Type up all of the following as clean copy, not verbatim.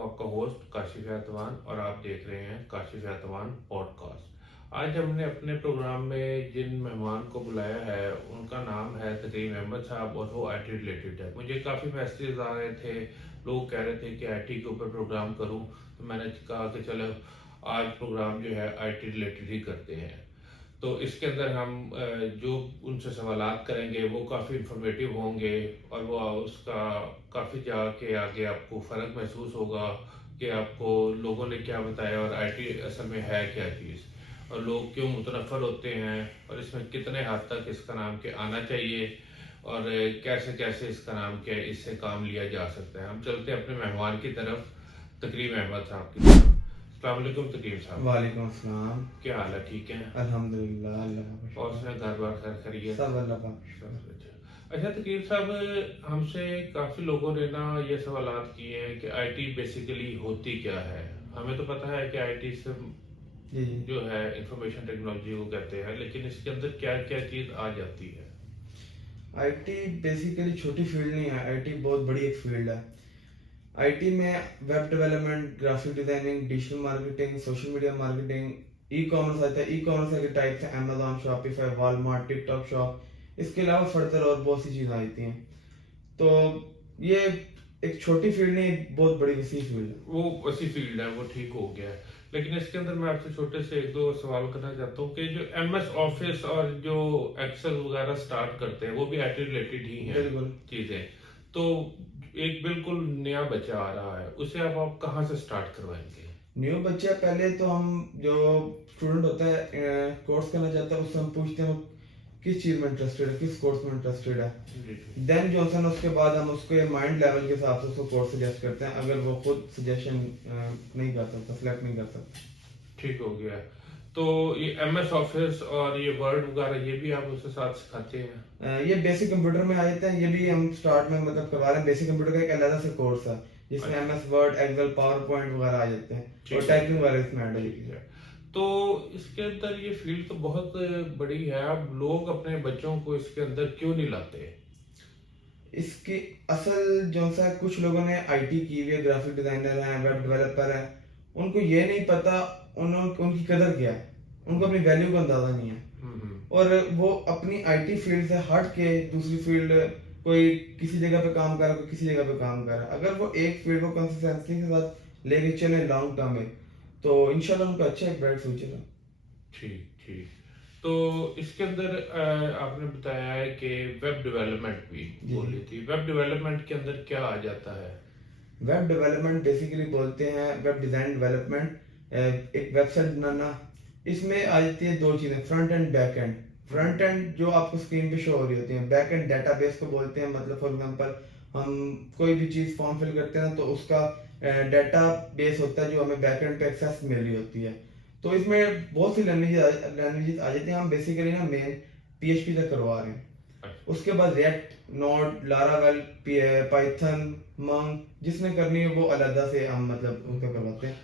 हूं आपका होस्ट काशिफ एतवान और आप देख रहे हैं काशिफ एतवान पॉडकास्ट। आज हमने अपने प्रोग्राम में जिन मेहमान को बुलाया है उनका नाम है तकरीम अहमद साहब और वो आईटी रिलेटेड है। मुझे काफ़ी मैसेजेस आ रहे थे, लोग कह रहे थे कि आईटी के ऊपर प्रोग्राम करूं, तो मैंने कहा कि चलो आज प्रोग्राम जो है आईटी रिलेटेड ही करते हैं। तो इसके अंदर हम जो उनसे सवालात करेंगे वो काफ़ी इंफॉर्मेटिव होंगे और वो उसका काफ़ी जाके आगे आपको फ़र्क महसूस होगा कि आपको लोगों ने क्या बताया और आईटी असल में है क्या चीज़ और लोग क्यों मुतनफ़र होते हैं और इसमें कितने हद तक इसका नाम के आना चाहिए और कैसे कैसे इसका नाम के इससे काम लिया जा सकता है। हम चलते हैं अपने मेहमान की तरफ, तकरीम अहमद साहब की तरफ। अस्सलाम वालेकुम तकरीम साहब। वालेकुम अस्सलाम। क्या हाल है, ठीक है? अल्हम्दुलिल्लाह, अल्लाह का और शुक्र। उसमें घर बार खैर खैरियत? सब अल्लाह का सब शुक्र। अच्छा तकीर साहब, हमसे काफ़ी लोगों ने ना ये सवालात किए हैं कि आईटी बेसिकली होती क्या है। हमें तो पता है कि आईटी से जी जी। जो है इंफॉर्मेशन टेक्नोलॉजी को कहते हैं, लेकिन इसके अंदर क्या क्या चीज़ आ जाती है? आईटी बेसिकली छोटी फील्ड नहीं है, आईटी बहुत बड़ी एक फील्ड है। आईटी में web development, graphic designing, digital marketing, social media marketing, e commerce आता है। ई कॉमर्स के टाइप्स हैं Amazon, Shopify, Walmart, TikTok shop. इसके अलावा फर्दर और बहुत सी चीज़ें आती हैं। तो ये एक छोटी फील्ड नहीं, एक बहुत बड़ी वसी फील्ड है। वो वैसी फील्ड है, वो ठीक हो गया है। लेकिन इसके अंदर मैं आपसे छोटे से एक दो सवाल करना चाहता हूँ कि जो एमएस ऑफिस और जो एक्सेल वगैरह स्टार्ट करते हैं वो भी आईटी रिलेटेड ही हैं बिल्कुल। चीज़ें। तो एक बिल्कुल नया बच्चा आ रहा है, उसे अब आप कहाँ से स्टार्ट करवाएंगे? न्यू बच्चा पहले तो हम जो स्टूडेंट होता है कोर्स करना चाहता है उससे हम पूछते हैं वो किस चीज़ में इंटरेस्टेड है, किस कोर्स में इंटरेस्टेड है। जी जी। देन जो है ना उसके बाद हम उसके माइंड लेवल के हिसाब से उसको कोर्स सजेस्ट करते हैं, अगर वो खुद सजेशन नहीं कर सकता, सेलेक्ट नहीं कर सकता। ठीक हो गया। तो ये एमएस ऑफिस और ये वर्ड वगैरह ये भी आप उसके साथ सिखाते हैं? ये बेसिक कंप्यूटर में आ जाते हैं, ये भी हम स्टार्ट में मतलब करवा रहे हैं। बेसिक कंप्यूटर का एक अलग से कोर्स है जिसमें अच्छा। MS word, excel, power point वगैरह आ जाते हैं ठीक और है। टाइपिंग वाले इसमें ऐड हो ठीक जाती है। है। तो इसके अंदर ये फील्ड तो बहुत बड़ी है, अब लोग अपने बच्चों को इसके अंदर क्यों नहीं लाते? इसकी असल जो सा कुछ लोगों ने आईटी की हुई है, ग्राफिक डिजाइनर हैं, वेब डेवलपर हैं, उनको ये नहीं पता उनकी कदर क्या है, उनको अपनी वैल्यू का अंदाजा नहीं है। हम्म। और वो अपनी आईटी फील्ड से हट के दूसरी फील्ड, कोई किसी जगह पे काम कर रहा है, कोई किसी जगह पे काम कर रहा है। अगर वो एक फील्ड को कंसिस्टेंसी के साथ लेके चले लॉन्ग टर्म में, तो इंशाल्लाह उनका अच्छा एक ब्राइट फ्यूचर है। ठीक ठीक। तो इसके अंदर आपने बताया है कि वेब डेवलपमेंट भी जी बोली थी। वेब डेवलपमेंट के अंदर क्या आ जाता है? वेब डेवलपमेंट बेसिकली बोलते हैं वेब डिजाइन डेवलपमेंट, एक वेबसाइट बनाना। इसमें आ जाती है दो चीजें, front end back and. Front end जो आपको स्क्रीन पे शो हो रही होती है, बैक एंड डेटाबेस को बोलते हैं। मतलब फॉर एग्जांपल हम कोई भी चीज फॉर्म फिल करते हैं ना, तो उसका डेटा बेस होता है जो हमें बैक एंड पे एक्सेस मिल रही होती है। तो इसमें बहुत सी लैंग्वेजेस आ जाती हैं। हम बेसिकली ना मेन पीएचपी तक करवा रहे हैं। अच्छा। उसके बाद रिएक्ट, नोड, लारावेल, पाइथन, मंग, जिसने करनी है वो अलग से हम मतलब उनका करवाते हैं।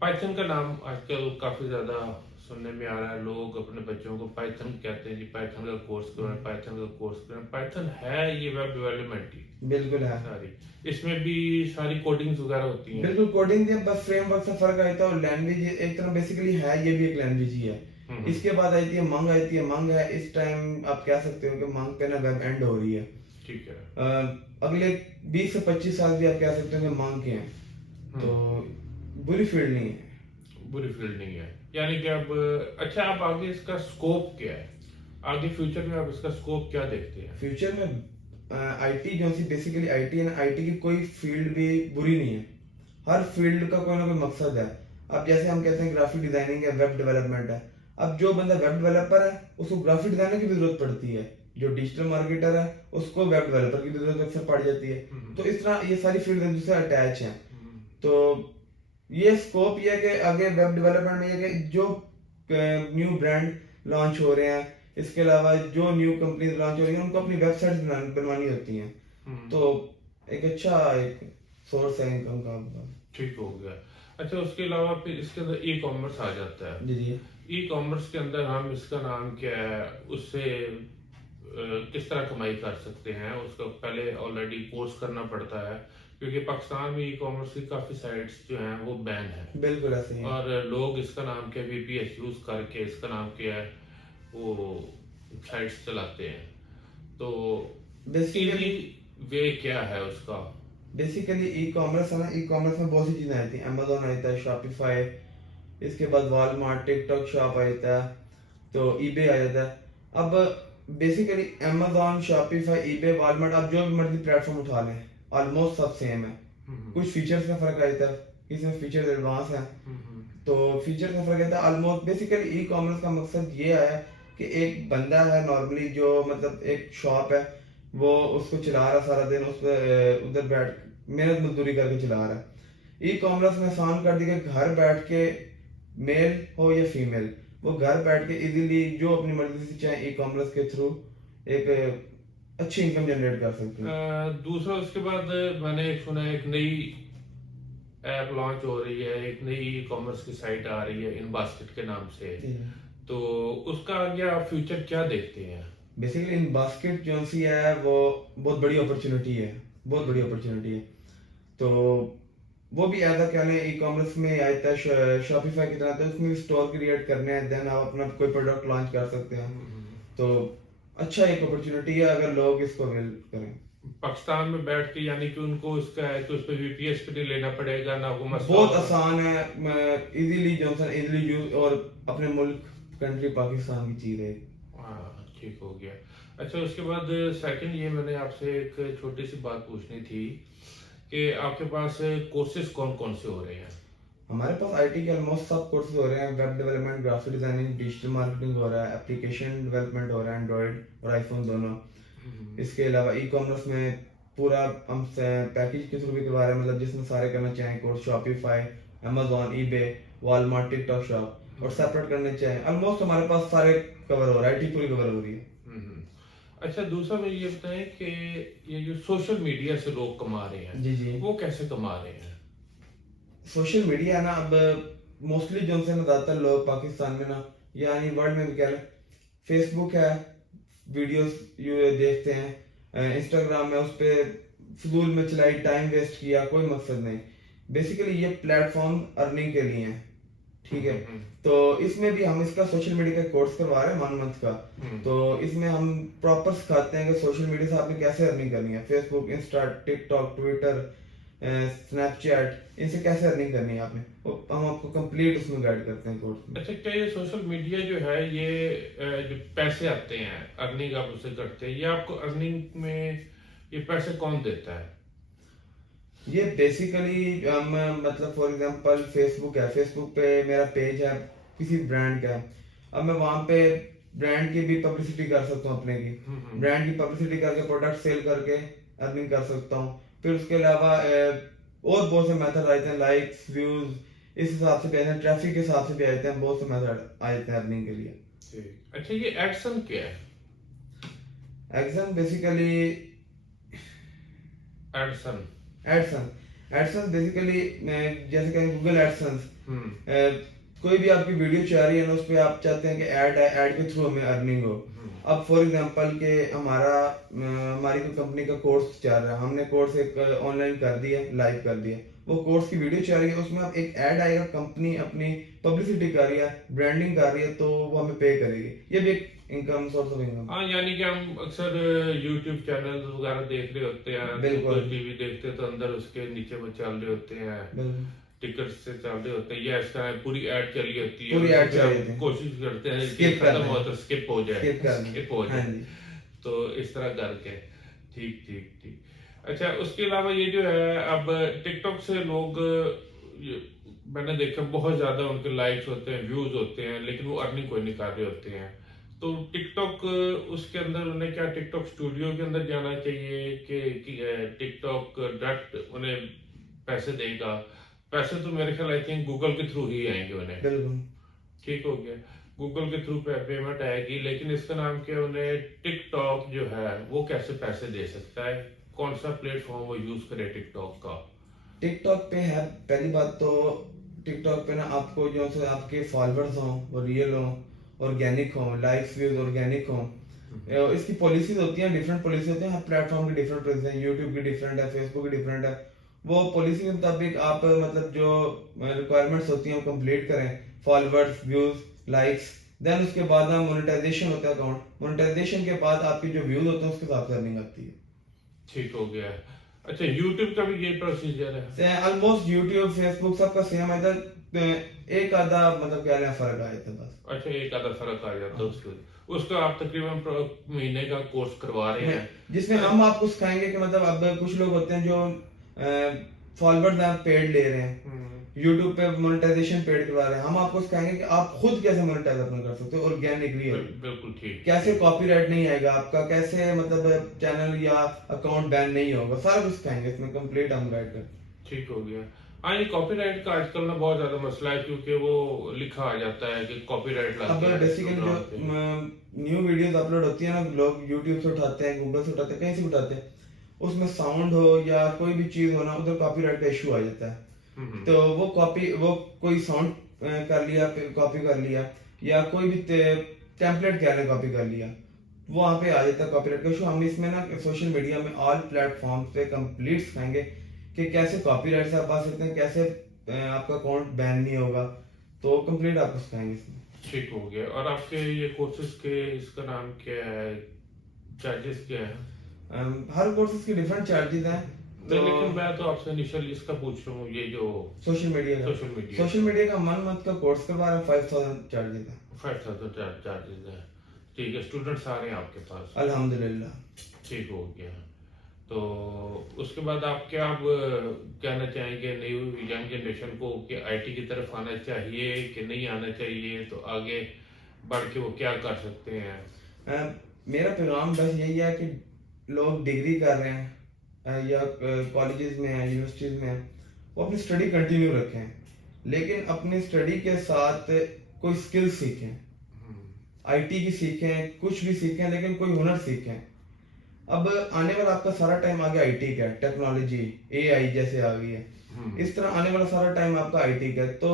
पाइथन का नाम आजकल काफी ज्यादा सुनने में आ रहा है, लोग अपने बच्चों को पाइथन कहते हैं जी, पाइथन का कोर्स करें, पाइथन का कोर्स करें। पाइथन है ये वेब डेवलपमेंट ही बिल्कुल है। सारी, इसमें भी सारी कोडिंग्स वगैरह होती हैं। बिल्कुल कोडिंग के बस फ्रेमवर्क से फर्क आता है, और लैंग्वेज एक तरह बेसिकली है, ये भी एक लैंग्वेज ही है। हम्म। इसके बाद आती है मंग, आती है मंग है इस टाइम आप कह सकते हो कि मंग पे ना वेब एंड हो रही है। ठीक है। अगले 20 से 25 साल भी आप कह सकते हो कि मंग के हैं। तो बुरी फील्ड नहीं है। बुरी फील्ड नहीं है, यानी कि अब अच्छा, अब आगे इसका स्कोप क्या है? आगे फ्यूचर में आप इसका स्कोप क्या देखते हैं? फ्यूचर में आईटी जो सी बेसिकली आईटी है ना, आईटी की कोई फील्ड भी बुरी नहीं है। हर फील्ड का कोई ना कोई मकसद है। अब जैसे हम कहते हैं ग्राफिक डिजाइनिंग है, वेब डेवलपमेंट है। अब जो बंदा वेब डेवलपर है उसको ग्राफिक डिजाइनर की भी जरूरत पड़ती है, जो डिजिटल मार्केटर है उसको वेब डेवलपर की भी जरूरत अक्सर पड़ जाती है। तो इस तरह ये सारी फील्ड एक दूसरे अटैच हैं। तो ये स्कोप ये है कि आगे वेब डेवलपमेंट में ये है कि जो न्यू ब्रांड लॉन्च हो रहे हैं, इसके अलावा जो न्यू कंपनी लॉन्च हो रही है, उनको अपनी वेबसाइट बनवानी होती हैं। तो एक अच्छा एक सोर्स है इनकम का। ठीक हो गया। अच्छा, उसके अलावा फिर इसके अंदर ई कॉमर्स आ जाता है। जी जी। ई कॉमर्स के अंदर हम इसका नाम क्या है, उससे किस तरह कमाई कर सकते हैं? उसका पहले ऑलरेडी कोर्स करना पड़ता है, क्योंकि पाकिस्तान में ई कॉमर्स की काफ़ी साइट्स जो हैं वो बैन है बिल्कुल ऐसे ही है। और लोग इसका नाम क्या VPS यूज़ करके इसका नाम क्या है वो साइट्स चलाते हैं। तो बेसिकली इजी वे क्या है उसका? बेसिकली ई कॉमर्स है ना, ई कॉमर्स में बहुत सी चीज़ें आती हैं। अमेजोन आता है, शॉपिफाई, इसके बाद वॉलमार्ट, टिकटॉक शॉप आता है, तो ईबे आ जाता है। अब basically Amazon, Shopify, eBay, Walmart, आप जो भी मर्जी प्लेटफॉर्म उठा लें, ऑलमोस्ट सब सेम है। कुछ फीचर्स का फर्क आता है, इसमें फीचर्स एडवांस है, तो फीचर का फर्क आता है। ऑलमोस्ट बेसिकली ई कॉमर्स का मकसद ये है कि एक बंदा है नॉर्मली जो मतलब एक शॉप है, वो उसको चला रहा सारा दिन, उस पर उधर बैठ मेहनत मजदूरी करके चला रहा है। ई कॉमर्स ने आसान कर दिया कि घर बैठ के मेल हो या फीमेल, वो घर बैठ के इजीली जो अपनी मर्जी से चाहे ई कॉमर्स के थ्रू एक अच्छी इनकम जनरेट कर सकते हैं। दूसरा उसके बाद मैंने एक सुना है एक नई ऐप लॉन्च हो रही है, एक नई ई कॉमर्स की साइट आ रही है इन बास्केट के नाम से। तो उसका आगे आप फ्यूचर क्या देखते हैं? बेसिकली इन बास्केट जो सी है वो बहुत बड़ी अपॉर्चुनिटी है, बहुत बड़ी अपॉर्चुनिटी है। तो वो भी ऐसा क्या लें, ई कॉमर्स में आता है शॉपिफाई की तरह, तो उसमें स्टोर क्रिएट करने हैं, देन आप अपना कोई प्रोडक्ट लॉन्च कर सकते हैं। तो अच्छा एक अपॉर्चुनिटी है अगर लोग इसको अवेल करें। पाकिस्तान में बैठ के यानी कि उनको इसका है कि उस पर VPS भी नहीं लेना पड़ेगा ना, वो मसला बहुत होगा। आसान है, इजीली जॉनसन इजीली यूज, और अपने मुल्क कंट्री पाकिस्तान की चीज है। हाँ ठीक हो गया। अच्छा उसके बाद सेकंड ये मैंने आपसे एक छोटी सी बात पूछनी थी कि आपके पास कोर्सेज कौन कौन से हो रहे हैं? हमारे पास आईटी के ऑलमोस्ट सब कोर्सेज हो रहे हैं। Web development, graphic designing, digital marketing हो रहा है, एप्लीकेशन डेवलपमेंट हो रहा है, एंड्रॉयड और आईफोन दोनों। इसके अलावा ई कॉमर्स में पूरा हम पैकेज के थ्रू भी करवा रहे हैं, मतलब जिसमें सारे करना चाहें course, Shopify, Amazon, eBay, Walmart, TikTok shop, और सेपरेट करने चाहें, ऑलमोस्ट हमारे पास सारे कवर हो रहा है, आईटी पूरी कवर हो रही है। अच्छा दूसरा मुझे ये बताएं कि ये जो सोशल मीडिया से लोग कमा रहे हैं जी जी। वो कैसे कमा रहे हैं? सोशल मीडिया है ना, अब मोस्टली जो उनसे ना ज़्यादातर लोग पाकिस्तान में ना, यानी वर्ल्ड में भी कह लें, फेसबुक है, वीडियोस ये देखते हैं, इंस्टाग्राम में उस पर फजूल में चलाई, टाइम वेस्ट किया, कोई मकसद नहीं। बेसिकली ये प्लेटफॉर्म अर्निंग के लिए है, ठीक है। तो इसमें भी हम इसका सोशल मीडिया का कोर्स करवा रहे हैं 1 मंथ का। तो इसमें हम प्रॉपर सिखाते हैं कि सोशल मीडिया से आपने कैसे अर्निंग करनी है, Facebook, Insta, TikTok, Twitter, Snapchat, इनसे कैसे अर्निंग करनी है आपने, हम आपको कंप्लीट उसमें गाइड करते हैं कोर्स में। अच्छा क्या ये सोशल मीडिया जो है ये जो पैसे आते हैं अर्निंग आप उससे करते हैं, ये आपको अर्निंग में ये पैसे कौन देता है? ये बेसिकली हम मतलब फॉर एग्जांपल फेसबुक है, फेसबुक पे मेरा पेज है किसी ब्रांड का है, अब मैं वहां पे ब्रांड की भी पब्लिसिटी कर सकता हूँ, अपने की ब्रांड की पब्लिसिटी करके प्रोडक्ट सेल करके अर्निंग कर सकता हूँ। फिर उसके अलावा और बहुत से मेथड आते हैं, लाइक्स, व्यूज, इस हिसाब से भी आते हैं, ट्रैफिक के हिसाब से भी आते हैं, बहुत से मेथड आते हैं अर्निंग के लिए। अच्छा ये एडसन क्या है? Edson basically Edson Edson Edson basically जैसे कहें गूगल एडसन्स, कोई भी आपकी वीडियो चाह रही है ना, उस पर आप चाहते हैं कि ऐड है, ऐड के थ्रू हमें अर्निंग हो। अब फॉर एग्जांपल के हमारी कोई कंपनी का कोर्स चल रहा है, हमने कोर्स एक ऑनलाइन कर दिया, लाइव कर दिया, वो कोर्स की वीडियो चल रही है, उसमें अब एक ऐड आएगा, कंपनी अपनी पब्लिसिटी कर रही है, ब्रांडिंग कर रही है, तो वो हमें पे करेगी। ये भी एक इनकम, सोर्स ऑफ इनकम। हाँ यानी कि हम अक्सर YouTube चैनल वगैरह देख रहे होते हैं, बिल्कुल। टीवी देखते हैं तो अंदर उसके नीचे वो चल रहे होते हैं, टिकट से चल रहे होते हैं, या इस तरह पूरी ऐड चली होती है, पूरी ऐड चली होती है, कोशिश करते हैं कि स्किप खत्म हो तो स्किप हो जाए, स्किप हो जाए। तो इस तरह करके ठीक ठीक ठीक। अच्छा उसके अलावा ये जो है अब टिकटॉक से लोग मैंने देखा बहुत ज्यादा उनके लाइक्स होते हैं, व्यूज होते हैं, लेकिन वो अर्निंग कोई नहीं कर रहे होते हैं। तो टिकटॉक उसके अंदर उन्हें क्या टिकटॉक स्टूडियो के अंदर जाना चाहिए कि टिकटॉक डायरेक्ट उन्हें पैसे देगा? पैसे तो मेरे ख्याल आई थिंक गूगल के थ्रू ही आएंगे उन्हें। बिल्कुल ठीक हो गया, गूगल के थ्रू पेमेंट आएगी, लेकिन इसका नाम क्या है, उन्हें टिकटॉक जो है वो कैसे पैसे दे सकता है? कौन सा प्लेटफॉर्म वो यूज करे टिकटॉक का? टिकटॉक पे है, पहली बात तो टिकटॉक पे ना आपको जो से आपके फॉलोअर्स हों वो रियल हों, ऑर्गेनिक हों, लाइक्स, व्यूज ऑर्गेनिक हों। इसकी पॉलिसीज होती हैं, डिफरेंट पॉलिसी होती हैं, हर प्लेटफॉर्म की डिफरेंट पॉलिसी है, यूट्यूब की डिफरेंट है, फेसबुक की डिफरेंट है, वो पॉलिसी के मुताबिक आप मतलब जो रिक्वायरमेंट्स होती हैं वो कंप्लीट करें, फॉलोवर्स, व्यूज, लाइक्स, देन उसके बाद ना मोनेटाइजेशन होता है अकाउंट, मोनेटाइजेशन के बाद आपके जो व्यूज होते हैं उसके साथ अर्निंग आती है। ठीक हो गया। अच्छा, यूट्यूब का भी यही प्रोसीजर है? ऑलमोस्ट यूट्यूब, फेसबुक सबका सेम है, इधर एक आधा मतलब क्या लें फर्क आया था बस। अच्छा, एक आधा फर्क आ जाता है उसका आप तकरीबन महीने का कोर्स करवा रहे हैं जिसमें हम आपको सिखाएंगे कि मतलब अब कुछ लोग होते हैं जो फॉलोवर्स आप पेड ले रहे हैं, यूट्यूब पे मोनेटाइजेशन पेड करवा रहे हैं, हम आपको सिखाएंगे कि आप खुद कैसे मोनेटाइज अपना कर सकते हो ऑर्गेनिकली। बिल्कुल ठीक। कैसे कॉपीराइट नहीं आएगा आपका, कैसे मतलब चैनल या अकाउंट बैन नहीं होगा, सारा कुछ सिखाएंगे इसमें, कंप्लीट हम गाइड कर। ठीक हो गया। हाँ, ये कॉपीराइट का आजकल ना बहुत ज्यादा मसला है, क्योंकि वो लिखा आ जाता है कि कॉपीराइट लग अब गया है बेसिकली जो प्रोग्राम पे। न्यू वीडियोस अपलोड होती है ना, लोग यूट्यूब से उठाते हैं, गूगल से उठाते हैं, कहीं से उठाते हैं, उसमें साउंड हो या कोई भी चीज हो ना, उधर कॉपीराइट का इशू आ जाता है। तो वो कोई साउंड कर लिया, कॉपी कर लिया, या कोई भी टेम्पलेट कह लें कॉपी कर लिया, वो वहाँ पे आ जाता है कॉपीराइट का इशू। हम इसमें ना सोशल मीडिया में ऑल प्लेटफॉर्म पे कंप्लीट सिखाएंगे कि कैसे कॉपीराइट से आप बच सकते हैं, कैसे आपका अकाउंट बैन नहीं होगा, तो कंप्लीट आपको सिखाएंगे इसमें। ठीक हो गया। और आपके ये कोर्सेज के इसका नाम क्या है, चार्जेस क्या है? हर कोर्सेज के डिफरेंट चार्जेस हैं। तो लेकिन मैं तो आपसे इनिशियल इसका पूछ रहा हूँ, ये जो सोशल मीडिया का 1 मंथ का कोर्स करवा रहे हैं, 5000 चार्जेस है। 5000 चार्जेस है। ठीक है, स्टूडेंट्स आ रहे हैं आपके पास? अल्हम्दुलिल्लाह। ठीक हो गया। तो उसके बाद आप क्या अब कहना चाहेंगे न्यू यंग जनरेशन को कि आईटी की तरफ आना चाहिए कि नहीं आना चाहिए, तो आगे बढ़ के वो क्या कर सकते हैं? मेरा पैगाम बस यही है कि लोग डिग्री कर रहे हैं या कॉलेजेस में हैं, यूनिवर्सिटीज में हैं, वो अपनी स्टडी कंटिन्यू रखें, लेकिन अपनी स्टडी के साथ कोई स्किल सीखें, आईटी की सीखें, कुछ भी सीखें, लेकिन कोई हुनर सीखें। अब आने वाला आपका सारा टाइम आ गया आईटी का, टेक्नोलॉजी एआई जैसे आ गई है, इस तरह आने वाला सारा टाइम आपका आईटी का, तो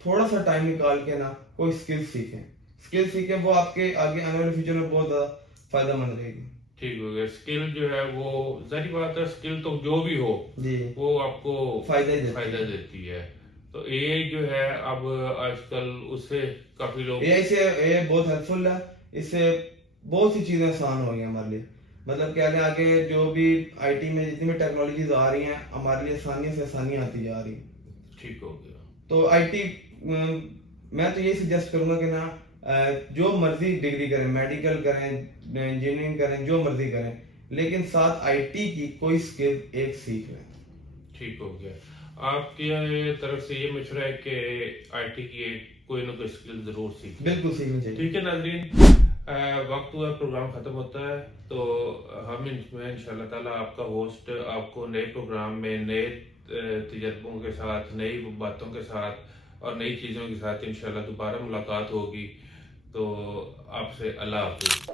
थोड़ा सा टाइम निकाल के ना कोई स्किल सीखें, वो आपके आगे आने वाले फ्यूचर में बहुत ज्यादा फायदेमंद रहेगी। ठीक हो गया। स्किल जो है वो जाहिर बात है, स्किल तो जो भी हो जी वो आपको फायदा देती है। तो एआई जो है अब आजकल उससे काफी लोग एआई बहुत हेल्पफुल है, इससे बहुत सी चीजें आसान हो गई हमारे लिए। मतलब क्या है, आगे जो भी आईटी में जितनी भी टेक्नोलॉजीज आ रही हैं, हमारे लिए आसानी से आसानी आती जा रही है। ठीक हो गया। तो आईटी मैं तो ये सजेस्ट करूंगा कि ना जो मर्जी डिग्री करें, मेडिकल करें, इंजीनियरिंग करें, जो मर्जी करें, लेकिन साथ आईटी की कोई स्किल एक सीख लें। ठीक हो गया। आपकी तरफ से ये मशवरा है कि आईटी की कोई ना कोई स्किल जरूर सीखें। बिल्कुल सीखनी चाहिए। ठीक है नाज़रीन, वक्त हुआ, प्रोग्राम खत्म होता है, तो हम इंशाल्लाह ताला आपका होस्ट आपको नए प्रोग्राम में नए तजर्बों के साथ, नई बातों के साथ और नई चीज़ों के साथ इंशाल्लाह दोबारा मुलाकात होगी। तो आपसे अल्लाह हाफिज़।